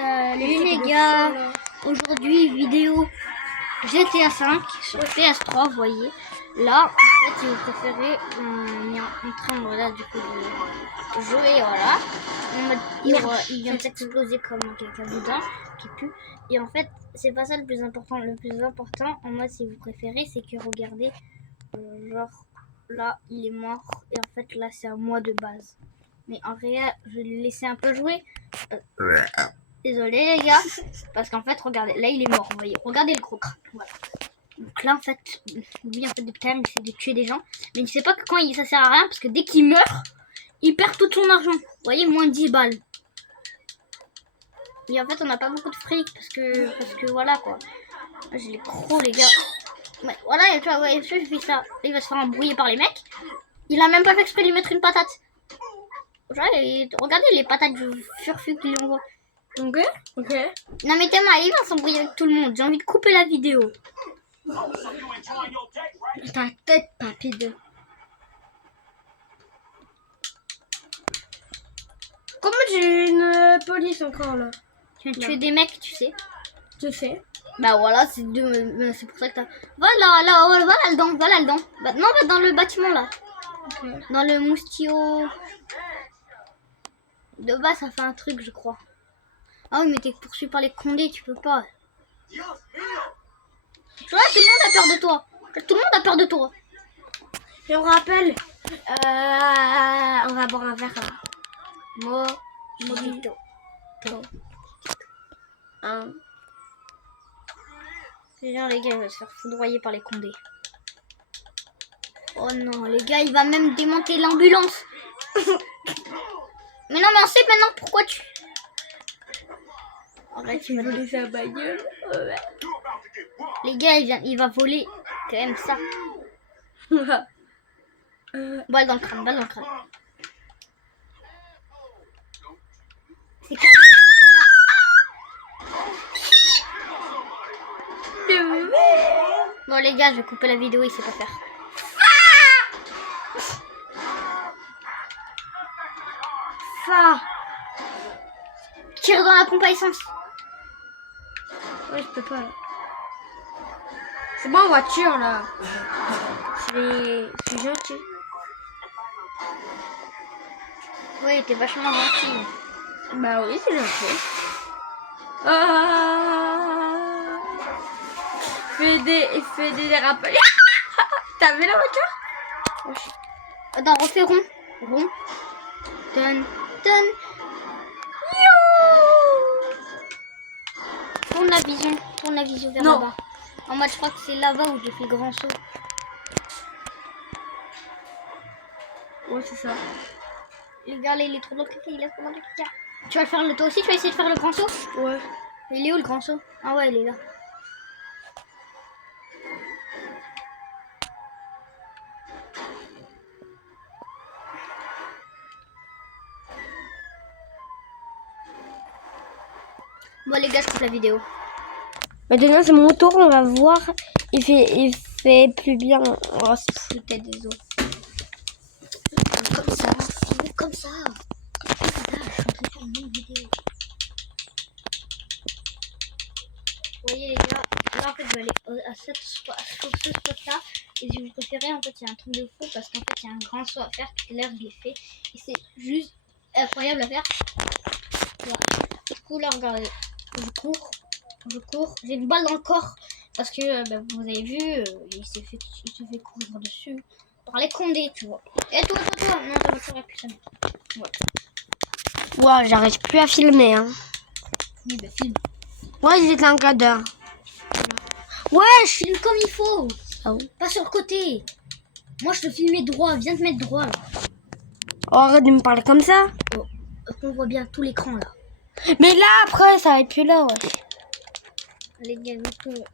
Salut les gars, aujourd'hui vidéo GTA 5 sur PS3, vous voyez. Là, en fait, si vous préférez, on est en train voilà, du coup, de jouer, voilà. Il vient de s'exploser comme un caca boudin qui pue. Et en fait, c'est pas ça le plus important. Le plus important, en mode si vous préférez, c'est que regardez, genre là, il est mort. Et en fait, là, c'est à moi de base. Mais en réel, je vais le laisser un peu jouer. Désolé les gars, parce qu'en fait, regardez, là il est mort, vous voyez, regardez le gros crâne, voilà. Donc là en fait, lui en fait depuis tout à l'heure, il essaie de tuer des gens, mais il sait pas que quand ça sert à rien, parce que dès qu'il meurt, il perd tout son argent, vous voyez, moins 10 balles. Et en fait, on n'a pas beaucoup de fric, parce que voilà quoi. Là, j'ai les crocs les gars. Ouais, voilà, et tu vois, ouais, je fais ça, il va se faire embrouiller par les mecs. Il a même pas fait exprès de lui mettre une patate. Regardez les patates du furfu qu'il lui envoie. Ok. Non mais tellement il va s'embrouiller avec tout le monde. J'ai envie de couper la vidéo. Ta tête, papy de. Comment j'ai une police encore là? Tu viens de tuer des mecs, tu sais. Je sais. Bah voilà, c'est pour ça que t'as... Va là-dedans. Non, va dans le bâtiment là. Okay. Dans le moustillot. De bas, ça fait un truc, je crois. Ah oui, mais t'es poursuivi par les condés, tu peux pas. Tu vois, tout le monde a peur de toi. Tout le monde a peur de toi. Et on rappelle, on va boire un verre. Mojito. C'est genre les gars, il va se faire foudroyer par les condés. Oh non, les gars, il va même démonter l'ambulance. Mais non, mais on sait maintenant pourquoi tu... Arrête, tu vas voler sa bagnole. Ouais. Les gars, il va voler quand même ça. Balle dans le crâne. C'est carré. Bon les gars, je vais couper la vidéo, il sait pas faire. Ça. Tire dans la pompe à essence. Ouais, je peux pas là. C'est bon en voiture là. C'est gentil. Oui, t'es vachement gentil. Bah oui, c'est gentil. Fais des dérapages. T'as vu la voiture? Attends, refais rond. Dun. Tourne la vision vers là-bas. En mode, je crois que c'est là-bas où j'ai fait le grand saut. Ouais, c'est ça. Les gars, là, il est trop dans le caca, Tu vas le faire toi aussi, tu vas essayer de faire le grand saut? Ouais. Il est où le grand saut? Ah ouais, il est là. Bon les gars, je coupe la vidéo. Maintenant c'est mon tour, on va voir. Il fait plus bien. Oh, c'est foutu des os. Comme ça. Je suis en train de faire une vidéo. Vous voyez les gars, là en fait je vais aller à ce spot là. Et si vous préférez, en fait il y a un truc de fou parce qu'en fait il y a un grand saut à faire. Tout à l'heure je l'ai fait. Et c'est juste incroyable à faire. Voilà. Du coup là regardez. Je cours, j'ai une balle dans le corps parce que vous avez vu, il se fait couvrir dessus par les condés, tu vois. Et toi, non, ta voiture est plus simple. Ouais. Wow, j'arrive plus à filmer. Hein. Oui, bah filme. Ouais, il est un cadre. Ouais, je filme comme il faut. Ah oui. Pas sur le côté. Moi, je te filmais droit, viens te mettre droit là. Oh, arrête de me parler comme ça. Oh, on voit bien tout l'écran là. Mais là, après, ça va être plus là, ouais. Les gars,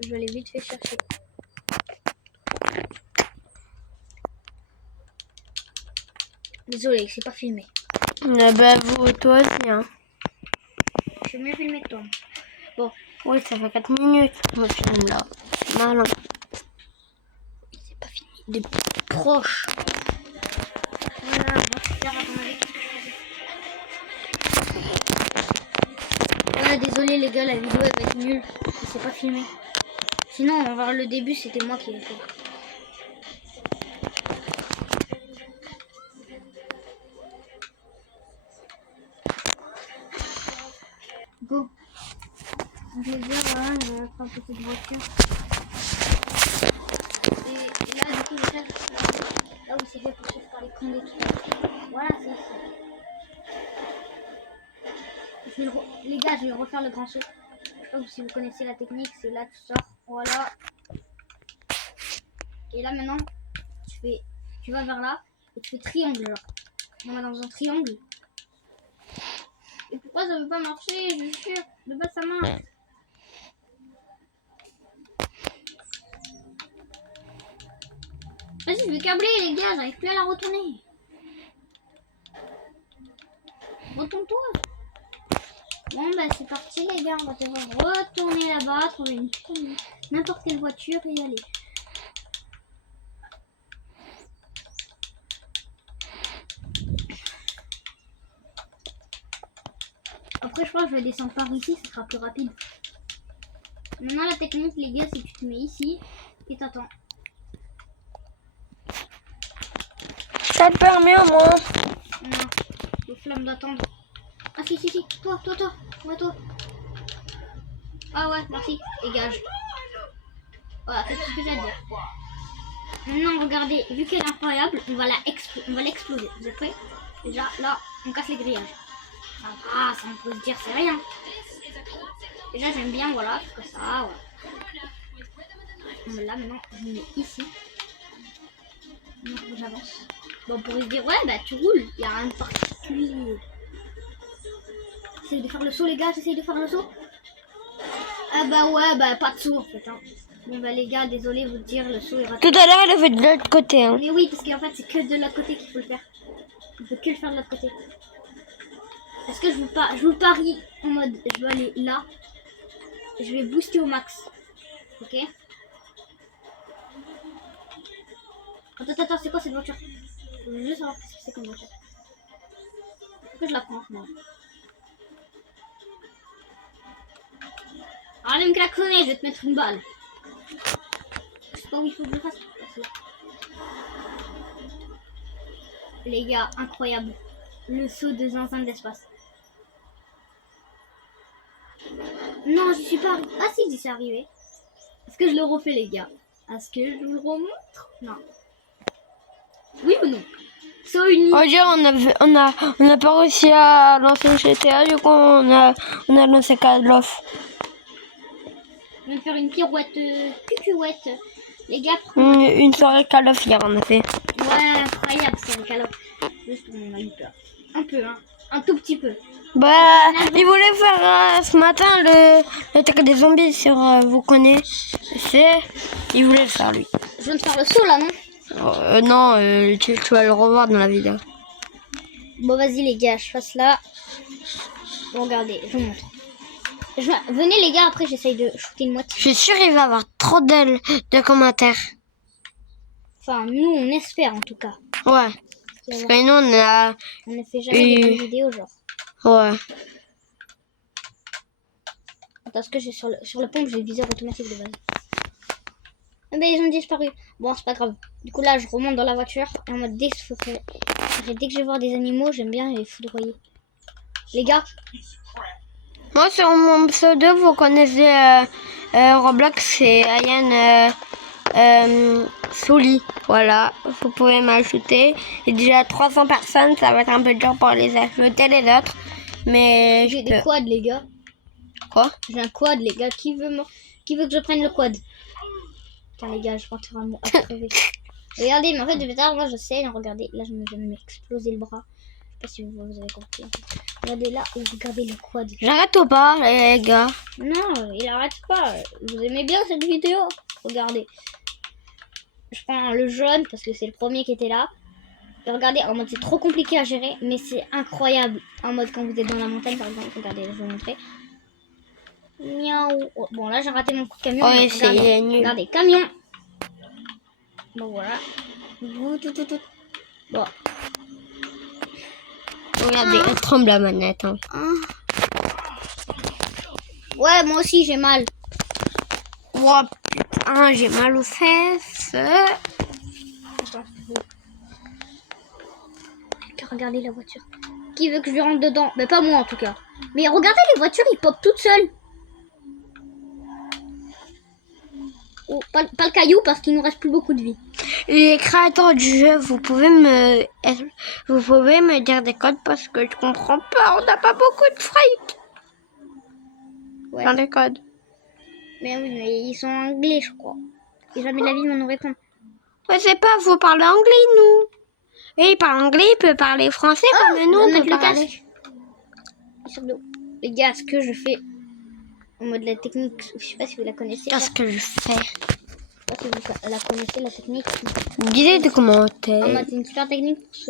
je l'ai vite fait chercher. Désolé, c'est pas filmé. Bah, toi aussi, hein. Je suis mieux filmé que toi. Bon. Oui, ça fait 4 minutes. Moi, je filme là. Malin. C'est pas filmé. De proche. Voilà, on va faire à ton avis. Ouais, désolé les gars, la vidéo elle va être nulle. Je sais pas filmer. Sinon, on va voir le début, c'était moi qui l'ai fait. Go. Je vais dire, voilà, je vais prendre une petite voiture. Et là, du coup, je cherche là où c'est fait pour suivre par les condés. Voilà, c'est ici. Les gars, je vais refaire le grand saut. Je sais pas si vous connaissez la technique, c'est là tu sors, voilà. Et là maintenant, tu vas vers là et tu fais triangle genre. On va dans un triangle. Et pourquoi ça veut pas marcher? Je suis sûre, de base ça marche. Vas-y, je vais câbler les gars, j'arrive plus à la retourner. Retourne-toi. Bon bah c'est parti les gars, on va devoir retourner là-bas, trouver n'importe quelle voiture et y aller. Après je crois que je vais descendre par ici, ça sera plus rapide. Maintenant la technique les gars, c'est que tu te mets ici et t'attends. Ça te permet au moins. Non, le flamme d'attendre. Ah si, toi. Ouais, toi. Ah ouais, merci, dégage. Voilà, c'est tout ce que j'ai à dire. Maintenant, regardez, vu qu'elle est incroyable, on va l'exploser. Vous êtes prêts? Déjà, là, on casse les grillages. Ça on peut se dire, c'est rien. Déjà, j'aime bien, voilà, comme ça, voilà. Là, maintenant, je me mets ici. Maintenant, j'avance. Bon, pour se dire, ouais, bah tu roules, il n'y a rien de particulier. J'essaye de faire le saut, les gars, j'essaye de faire le saut. Ah bah ouais, bah pas de saut en fait. Hein. Bon bah les gars, désolé vous dire, le saut est raté. Tout à l'heure, elle a fait de l'autre côté. Hein. Mais oui, parce qu'en fait, c'est que de l'autre côté qu'il faut le faire. On peut que le faire de l'autre côté. Est-ce que je vous parie en mode, je vais aller là. Je vais booster au max. Ok. Attends, c'est quoi cette voiture? Je veux juste savoir ce que c'est comme voiture. Pourquoi je la prends moi? Allez me klaxonner, je vais te mettre une balle. Je sais pas où il faut que je fasse. Les gars, incroyable. Le saut de zinzin de l'espace. Non, je suis pas arrivé. Ah si, j'y suis arrivé. Est-ce que je le refais les gars? Est-ce que je vous le remontre? Non. Oui ou non? Saut uni. On va dire, on a pas réussi à lancer une GTA, du coup on a lancé Call of. Je vais faire une pirouette cucuette. Les gars, Une soirée Call of hier on a fait. ouais, incroyable, c'est le Call of. Juste on a eu peur. Un peu, hein. Un tout petit peu. Bah, ils voulaient faire ce matin l'attaque des zombies sur vous connaissez. Ils voulaient le faire lui. Je viens de faire le saut là, non? Non, tu vas le revoir dans la vidéo. Bon, vas-y les gars, je passe là. Regardez, je vous montre. Venez les gars, après j'essaye de shooter une mouette. Je suis sûre qu'il va y avoir trop de commentaires. Enfin, nous on espère en tout cas. Ouais. Parce que nous on ne fait jamais des bonnes vidéos genre. Ouais. Attends, ce que j'ai sur le pompe, j'ai le viseur automatique de base. Ah ben ils ont disparu. Bon, c'est pas grave. Du coup là, je remonte dans la voiture et en mode dès que je vais voir des animaux, j'aime bien les foudroyer. Les gars. Moi sur mon pseudo, vous connaissez Roblox, c'est Ayan Souli. Voilà, vous pouvez m'ajouter. Il y a déjà 300 personnes, ça va être un peu dur pour les ajouter les autres. Mais j'ai des quads les gars. Quoi? J'ai un quad les gars. Qui veut que je prenne le quad? Tiens les gars, je pense un mot à crever. Regardez, mais en fait depuis tard, moi je sais, regardez, là je vais m'exploser le bras. Je sais pas si vous avez compris. Regardez là, regardez le quad. J'arrête ou pas les gars? Non, il arrête pas. Vous aimez bien cette vidéo? Regardez. Je prends le jaune parce que c'est le premier qui était là. Et regardez, en mode c'est trop compliqué à gérer, mais c'est incroyable. En mode quand vous êtes dans la montagne par exemple, regardez, je vais vous montrer. Miaou. Oh, bon là j'ai raté mon coup de camion. Ouais, c'est nul. Regardez, camion. Bon voilà. Tout. Bon. Regardez, elle tremble la manette. Hein. Ouais, moi aussi j'ai mal. Oh putain, j'ai mal aux fesses. Regardez la voiture. Qui veut que je lui rentre dedans? Mais pas moi en tout cas. Mais regardez les voitures, ils popent toutes seules. Oh, pas le caillou parce qu'il nous reste plus beaucoup de vie. Les créateurs du jeu, vous pouvez me dire des codes parce que je comprends pas. On n'a pas beaucoup de fric. Ouais. Dans les codes. Mais oui, mais ils sont anglais, je crois. Et jamais de la vie ils m'en répond. Je sais pas, vous parlez anglais, nous. Et il parle anglais, il peut parler français comme nous, on mettre peut le parler. casque. Sur le dos. Les gars, ce que je fais en mode la technique, je sais pas si vous la connaissez. Qu'est-ce que je fais? Je sais pas si vous la connaissez, la technique. Disez des commentaires. En mode, c'est une super technique.